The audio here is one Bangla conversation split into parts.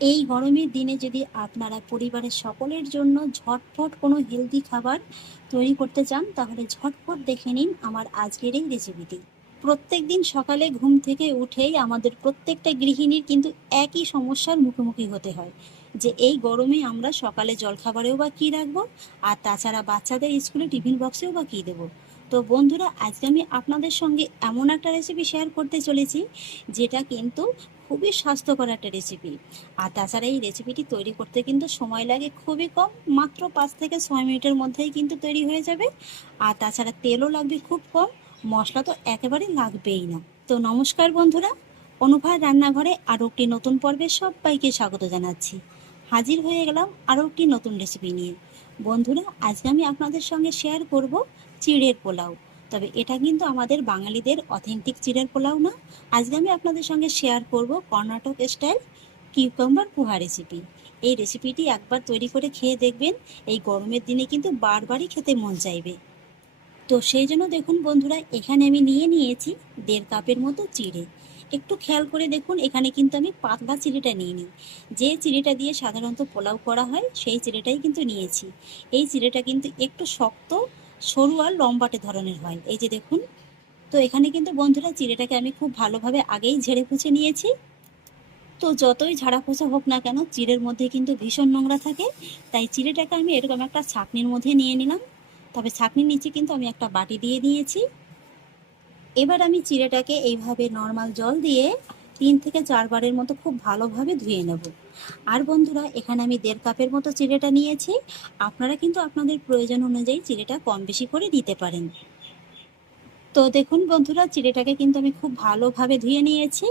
এই গরমের দিনে যদি আপনারা পরিবারের সকলের জন্য ঝটপট কোনো হেলদি খাবার তৈরি করতে চান, তাহলে ঝটপট দেখে নিন আমার আজকের এই রেসিপিটি। প্রত্যেক দিন সকালে ঘুম থেকে উঠেই আমাদের প্রত্যেকটা গৃহিণীর কিন্তু একই সমস্যার মুখোমুখি হতে হয়, যে এই গরমে আমরা সকালে জলখাবারেও বা কী রাখবো, আর তাছাড়া বাচ্চাদের স্কুলে টিফিন বক্সেও বা কী দেবো। তো বন্ধুরা, আজকে আমি আপনাদের সঙ্গে এমন একটা রেসিপি শেয়ার করতে চলেছি, যেটা কিন্তু খুবই স্বাস্থ্যকর একটা রেসিপি। আর তাছাড়া এই রেসিপিটি তৈরি করতে কিন্তু সময় লাগে খুবই কম, মাত্র 5 থেকে 6 মিনিটের মধ্যেই কিন্তু তৈরি হয়ে যাবে। আর তাছাড়া তেলও লাগবে খুব কম, মশলা তো একেবারে লাগবেই না। তো নমস্কার বন্ধুরা, অনুভার রান্নাঘরে আরও একটি নতুন পর্বে সবাইকে স্বাগত জানাচ্ছি। হাজির হয়ে গেলাম আরও একটি নতুন রেসিপি নিয়ে। বন্ধুরা, আজকে আমি আপনাদের সঙ্গে শেয়ার করব চিড়ের পোলাও। তবে এটা কিন্তু আমাদের বাঙালিদের অথেন্টিক চিড়ের পোলাও না। আজকে আমি আপনাদের সঙ্গে শেয়ার করব কর্ণাটক স্টাইল কিউকাম্বার পোহা রেসিপি। এই রেসিপিটি একবার তৈরি করে খেয়ে দেখবেন, এই গরমের দিনে কিন্তু বারবারই খেতে মন চাইবে। তো সেই জন্য দেখুন বন্ধুরা, এখানে আমি নিয়েছি 1.5 কাপের মতো চিড়ে। একটু খেয়াল করে দেখুন, এখানে কিন্তু আমি পাতলা চিড়েটা নিইনি। যে চিড়েটা দিয়ে সাধারণত পোলাও করা হয় সেই চিড়েটাই কিন্তু নিয়েছি। এই চিড়েটা কিন্তু একটু শক্ত, সরু আর লম্বাটে ধরনের হয়, এই যে দেখুন। তো এখানে কিন্তু বন্ধুরা চিড়েটাকে আমি খুব ভালোভাবে আগেই ঝেড়ে পুছে নিয়েছি। তো যতই ঝাড়া পোছা হোক না কেন, চিড়ের মধ্যে কিন্তু ভীষণ নোংরা থাকে। তাই চিড়েটাকে আমি এরকম একটা ছাঁকনির মধ্যে নিয়ে নিলাম। তবে ছাঁকনির নিচে কিন্তু আমি একটা বাটি দিয়ে দিয়েছি। এবার আমি চিড়েটাকে এইভাবে নর্মাল জল দিয়ে 3 থেকে 4 বারের মতো খুব ভালোভাবে ধুয়ে নেব। আর বন্ধুরা, এখানে আমি 1.5 কাপের মতো চিড়েটা নিয়েছি। আপনারা কিন্তু আপনাদের প্রয়োজন অনুযায়ী চিড়েটা কম বেশি করে দিতে পারেন। তো দেখুন বন্ধুরা, চিড়েটাকে কিন্তু আমি খুব ভালোভাবে ধুয়ে নিয়েছি।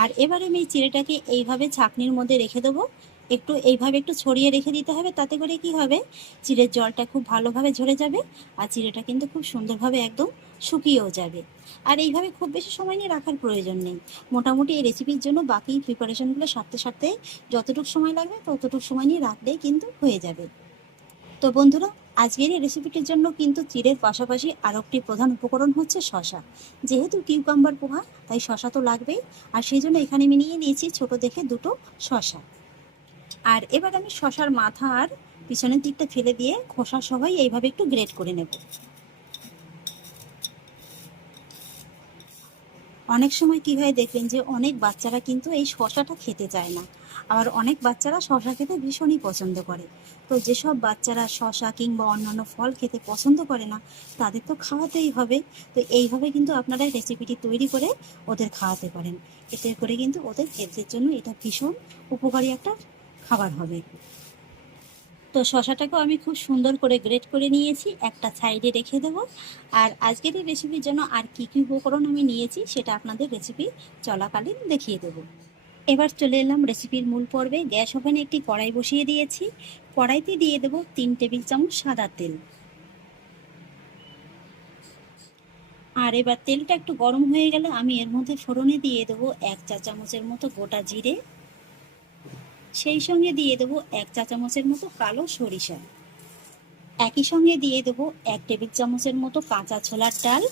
আর এবারে আমি এই চিড়েটাকে এইভাবে ছাঁকনির মধ্যে রেখে দেবো। একটু এইভাবে একটু ছড়িয়ে রেখে দিতে হবে, তাতে করে কি হবে, চিড়ের জলটা খুব ভালোভাবে ঝরে যাবে। আর চিড়েটা কিন্তু খুব সুন্দরভাবে একদম শুকিয়েও যাবে। আর এইভাবে খুব বেশি সময় নিয়ে রাখার প্রয়োজন নেই। মোটামুটি এই রেসিপির জন্য বাকি প্রিপারেশনগুলো সারতে সারতে যতটুকু সময় লাগবে ততটুকু সময় নিয়ে রাখলেই কিন্তু হয়ে যাবে। তো বন্ধুরা, আজকের এই রেসিপিটির জন্য কিন্তু চিড়ের পাশাপাশি আরও একটি প্রধান উপকরণ হচ্ছে শশা। যেহেতু কিউকাম্বার পোহা, তাই শশা তো লাগবেই। আর সেই জন্য এখানে আমি নিয়ে নিয়েছি ছোট দেখে দুটো শশা। আর এবার আমি শশার মাথা আর পিছনের দিকটা ফেলে দিয়ে খোসা সবাই এইভাবে একটু গ্রেট করে নেব। অনেক সময় কি হয় দেখবেন, যে অনেক বাচ্চারা কিন্তু এই শশাটা খেতে চায় না। আবার অনেক বাচ্চারা শশা খেতে ভীষণই পছন্দ করে। তো যেসব বাচ্চারা শশা কিংবা অন্যান্য ফল খেতে পছন্দ করে না, তাদের তো খাওয়াতেই হবে। তো এইভাবে কিন্তু আপনারা রেসিপিটি তৈরি করে ওদের খাওয়াতে পারেন। এতে করে কিন্তু ওদের হেলথের জন্য এটা ভীষণ উপকারী একটা খাবার হবে। তো শশাটাকেও আমি খুব সুন্দর করে গ্রেট করে নিয়েছি, একটা সাইডে রেখে দেবো। আর আজকের এই রেসিপির জন্য আর কী কী উপকরণ আমি নিয়েছি সেটা আপনাদের রেসিপি চলাকালীন দেখিয়ে দেবো। এবার চলে এলাম রেসিপির মূল পর্বে। গ্যাস ওভেনে একটি কড়াই বসিয়ে দিয়েছি। কড়াইতে দিয়ে দেবো 3 টেবিল চামচ সাদা তেল। আর এবার তেলটা একটু গরম হয়ে গেলে আমি এর মধ্যে ফোড়নে দিয়ে দেবো 1 চা চামচের মতো গোটা জিরে। সেই সঙ্গে দিয়ে দেবো 1 চা চামচের মতো কালো সরিষা। একই সঙ্গে দিয়ে দেবো 1 টেবিল চামচের মতো কাঁচা ছোলার ডাল।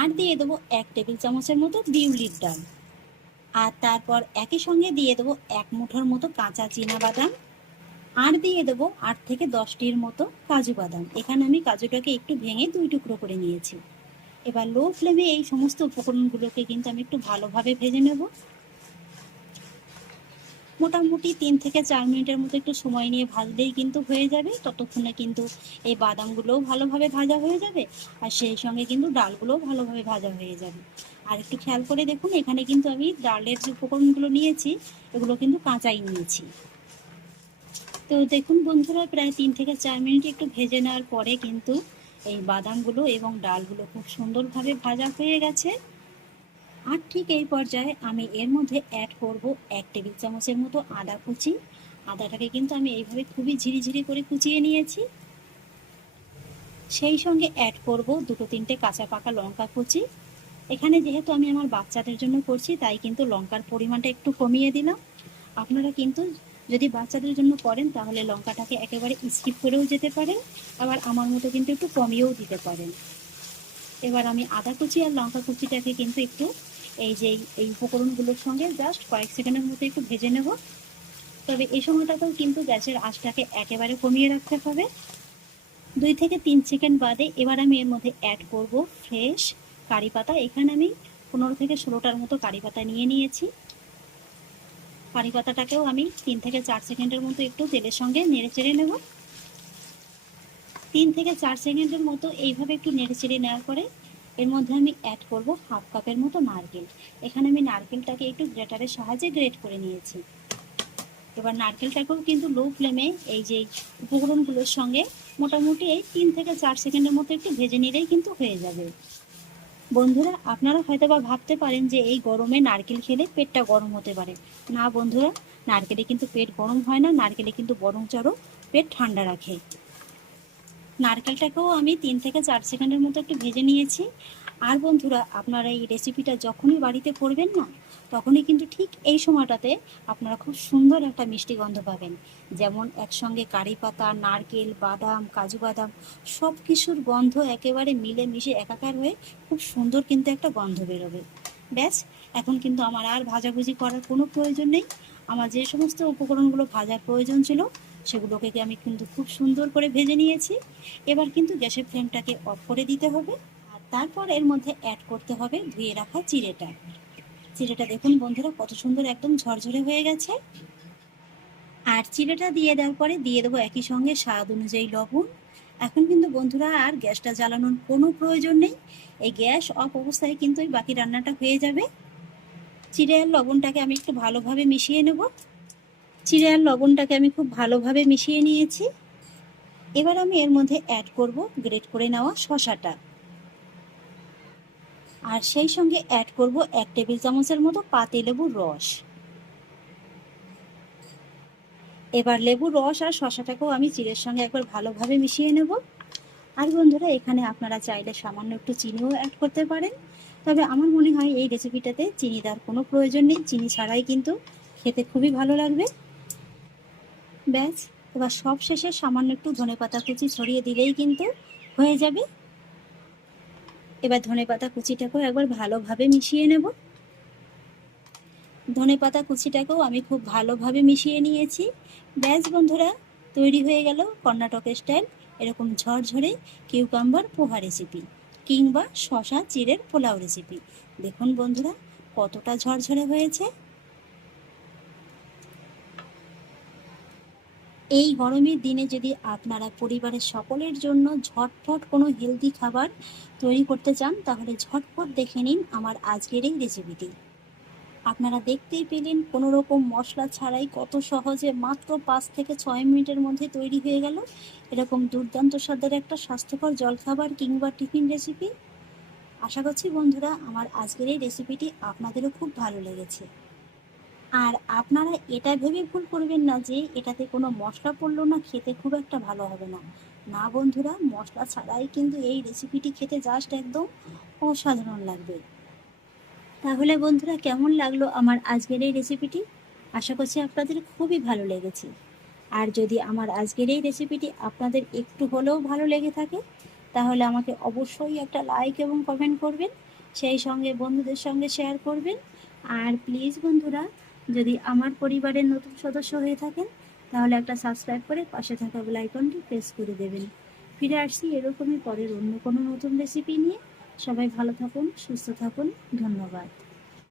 আর দিয়ে দেবো 1 টেবিল চামচের মতো বিউলির ডাল। আর তারপর একই সঙ্গে দিয়ে দেবো 1 মুঠোর মতো কাঁচা বাদাম। আর দিয়ে দেবো 8 থেকে 10টির মতো কাজু বাদাম। এখানে আমি কাজুটাকে একটু ভেঙে 2 টুকরো করে নিয়েছি। এবার লো ফ্লেমে এই সমস্ত উপকরণগুলোকে কিন্তু আমি একটু ভালোভাবে ভেজে নেব। মোটামুটি 3 থেকে 4 মিনিটের মতো একটু সময় নিয়ে ভাজলেই কিন্তু হয়ে যাবে। ততক্ষণে কিন্তু এই বাদামগুলোও ভালোভাবে ভাজা হয়ে যাবে, আর সেই সঙ্গে কিন্তু ডালগুলোও ভালোভাবে ভাজা হয়ে যাবে। আর একটু খেয়াল করে দেখুন, এখানে কিন্তু আমি ডালের যে উপকরণগুলো নিয়েছি এগুলো কিন্তু কাঁচাই নিয়েছি। তো দেখুন বন্ধুরা, প্রায় 3 থেকে 4 মিনিট একটু ভেজে নেওয়ার পরে কিন্তু এই বাদামগুলো এবং ডালগুলো খুব সুন্দরভাবে ভাজা হয়ে গেছে। আর ঠিক এই পর্যায়ে আমি এর মধ্যে অ্যাড করব 1 টেবিল চামচের মতো আদা কুচি। আদাটাকে কিন্তু আমি এইভাবে খুবই ঝিরিঝিরি করে কুচিয়ে নিয়েছি। সেই সঙ্গে অ্যাড করব 2-3টে কাঁচা পাকা লঙ্কা কুচি। এখানে যেহেতু আমি আমার বাচ্চাদের জন্য করছি, তাই কিন্তু লঙ্কার পরিমাণটা একটু কমিয়ে দিলাম। আপনারা কিন্তু যদি বাচ্চাদের জন্য করেন তাহলে লঙ্কাটাকে একেবারে স্কিপ করেও যেতে পারেন, আবার আমার মতো কিন্তু একটু কমিয়েও দিতে পারেন। এবার আমি আদা কুচি আর লঙ্কা কুচিটাকে কিন্তু একটু এই উপকরণগুলোর সঙ্গে জাস্ট কয়েক সেকেন্ডের মতো একটু ভেজে নেব। তবে এই সময়টাতেও কিন্তু গ্যাসের আঁচটাকে একেবারে কমিয়ে রাখতে হবে। 2 থেকে 3 সেকেন্ড বাদে এবার আমি এর মধ্যে অ্যাড করব ফ্রেশ কারি পাতা। এখানে আমি 15 থেকে 16টার মতো কারি পাতা নিয়ে নিয়েছি। কারি পাতাটাকেও আমি 3 থেকে 4 সেকেন্ডের মতো একটু তেলের সঙ্গে নেড়ে চেড়ে নেব। 3 থেকে 4 সেকেন্ডের মতো এইভাবে একটু নেড়ে চেড়ে নেওয়ার পরে এর মধ্যে আমি অ্যাড করব হাফ কাপের মতো নারকেল। এখানে আমি নারকেলটাকে একটু গ্রেটারের সাহায্যে গ্রেট করে নিয়েছি। এবার নারকেলটাকেও কিন্তু লো ফ্লেমে এই উপকরণগুলোর সঙ্গে মোটামুটি এই 3 থেকে 4 সেকেন্ডের মতো একটু ভেজে নিলেই কিন্তু হয়ে যাবে। বন্ধুরা, আপনারা হয়তো বা ভাবতে পারেন যে এই গরমে নারকেল খেলে পেটটা গরম হতে পারে। না বন্ধুরা, নারকেলে কিন্তু পেট গরম হয় না, নারকেলে কিন্তু বরঞ্চ পেট ঠান্ডা রাখে। নারকেলটাকেও আমি 3 থেকে 4 সেকেন্ডের মতো একটু ভেজে নিয়েছি। আর বন্ধুরা, আপনারা এই রেসিপিটা যখনই বাড়িতে করবেন না, তখনই কিন্তু ঠিক এই সময়টাতে আপনারা খুব সুন্দর একটা মিষ্টি গন্ধ পাবেন। যেমন একসঙ্গে কারি পাতা, নারকেল, বাদাম, কাজু বাদাম সব কিছুর গন্ধ একেবারে মিলে মিশে একাকার হয়ে খুব সুন্দর কিন্তু একটা গন্ধ বেরোবে। ব্যাস, এখন কিন্তু আমার আর ভাজাভুজি করার কোনো প্রয়োজন নেই। আমার যে সমস্ত উপকরণগুলো ভাজার প্রয়োজন ছিল সেগুলোকে আমি কিন্তু খুব সুন্দর করে ভেজে নিয়েছি। এবার কিন্তু গ্যাসের ফ্লেমটাকে অফ করে দিতে হবে। আর তারপর এর মধ্যে অ্যাড করতে হবে ধুয়ে রাখা চিড়েটা। চিড়েটা দেখুন বন্ধুরা কত সুন্দর একদম ঝরঝরে হয়ে গেছে। আর চিড়েটা দিয়ে দেওয়ার পরে দিয়ে দেবো একই সঙ্গে স্বাদ অনুযায়ী লবণ। এখন কিন্তু বন্ধুরা আর গ্যাসটা জ্বালানোর কোনো প্রয়োজন নেই। এই গ্যাস অফ অবস্থায় কিন্তু এই বাকি রান্নাটা হয়ে যাবে। চিড়ে আর লবণটাকে আমি একটু ভালোভাবে মিশিয়ে নেব। চিড়ে আর লবণটাকে আমি খুব ভালোভাবে মিশিয়ে নিয়েছি। এবার আমি এর মধ্যে অ্যাড করব গ্রেট করে নেওয়া শসাটা। আর সেই সঙ্গে অ্যাড করব 1 টেবিল চামচের মতো পাতি লেবুর রস। এবার লেবুর রস আর শসাটাকেও আমি চিড়ের সঙ্গে একবার ভালোভাবে মিশিয়ে নেব। আর বন্ধুরা, এখানে আপনারা চাইলে সামান্য একটু চিনিও অ্যাড করতে পারেন। তবে আমার মনে হয় এই রেসিপিটাতে চিনি দেওয়ার কোনো প্রয়োজন নেই, চিনি ছাড়াই কিন্তু খেতে খুবই ভালো লাগবে। ব্যাস, এবার সব শেষে সামান্য একটু ধনেপাতা কুচি ছড়িয়ে দিলেই কিন্তু হয়ে যাবে। এবার ধনেপাতা কুচিটাকেও একবার ভালোভাবে মিশিয়ে নেব। ধনেপাতা কুচিটাকেও আমি খুব ভালোভাবে মিশিয়ে নিয়েছি। ব্যাস বন্ধুরা, তৈরি হয়ে গেল কর্ণাটক স্টাইল এরকম ঝরঝরে কিউকাম্বার পোহা রেসিপি কিংবা শশা চিড়ের পোলাও রেসিপি। দেখুন বন্ধুরা কতটা ঝরঝরে হয়েছে। এই গরমের দিনে যদি আপনারা পরিবারের সকলের জন্য ঝটপট কোনো হেলদি খাবার তৈরি করতে চান, তাহলে ঝটপট দেখে নিন আমার আজকের এই রেসিপিটি। আপনারা দেখতেই পেলেন কোনো রকম মশলা ছাড়াই কত সহজে মাত্র 5 থেকে 6 মিনিটের মধ্যে তৈরি হয়ে গেল এরকম দুর্দান্ত স্বাদের একটা স্বাস্থ্যকর জলখাবার কিংবা টিফিন রেসিপি। আশা করছি বন্ধুরা আমার আজকের এই রেসিপিটি আপনাদেরও খুব ভালো লেগেছে। আর আপনারা এটা ভেবে ভুল করবেন না যে এটাতে কোনো মশলা পড়লো না, খেতে খুব একটা ভালো হবে না। না বন্ধুরা, মশলা ছাড়াই কিন্তু এই রেসিপিটি খেতে জাস্ট একদম অসাধারণ লাগবে। তাহলে বন্ধুরা, কেমন লাগলো আমার আজকের এই রেসিপিটি? আশা করছি আপনাদের খুবই ভালো লেগেছে। আর যদি আমার আজকের এই রেসিপিটি আপনাদের একটু হলেও ভালো লেগে থাকে, তাহলে আমাকে অবশ্যই একটা লাইক এবং কমেন্ট করবেন, সেই সঙ্গে বন্ধুদের সঙ্গে শেয়ার করবেন। আর প্লিজ বন্ধুরা, যদি আমার পরিবারের নতুন সদস্য হয়ে থাকেন, তাহলে একটা সাবস্ক্রাইব করে পাশে থাকা বেল আইকনটি প্রেস করে দেবেন। ফিরে আসছি এরকমই পরের অন্য কোনো নতুন রেসিপি নিয়ে। সবাই ভালো থাকুন, সুস্থ থাকুন, ধন্যবাদ।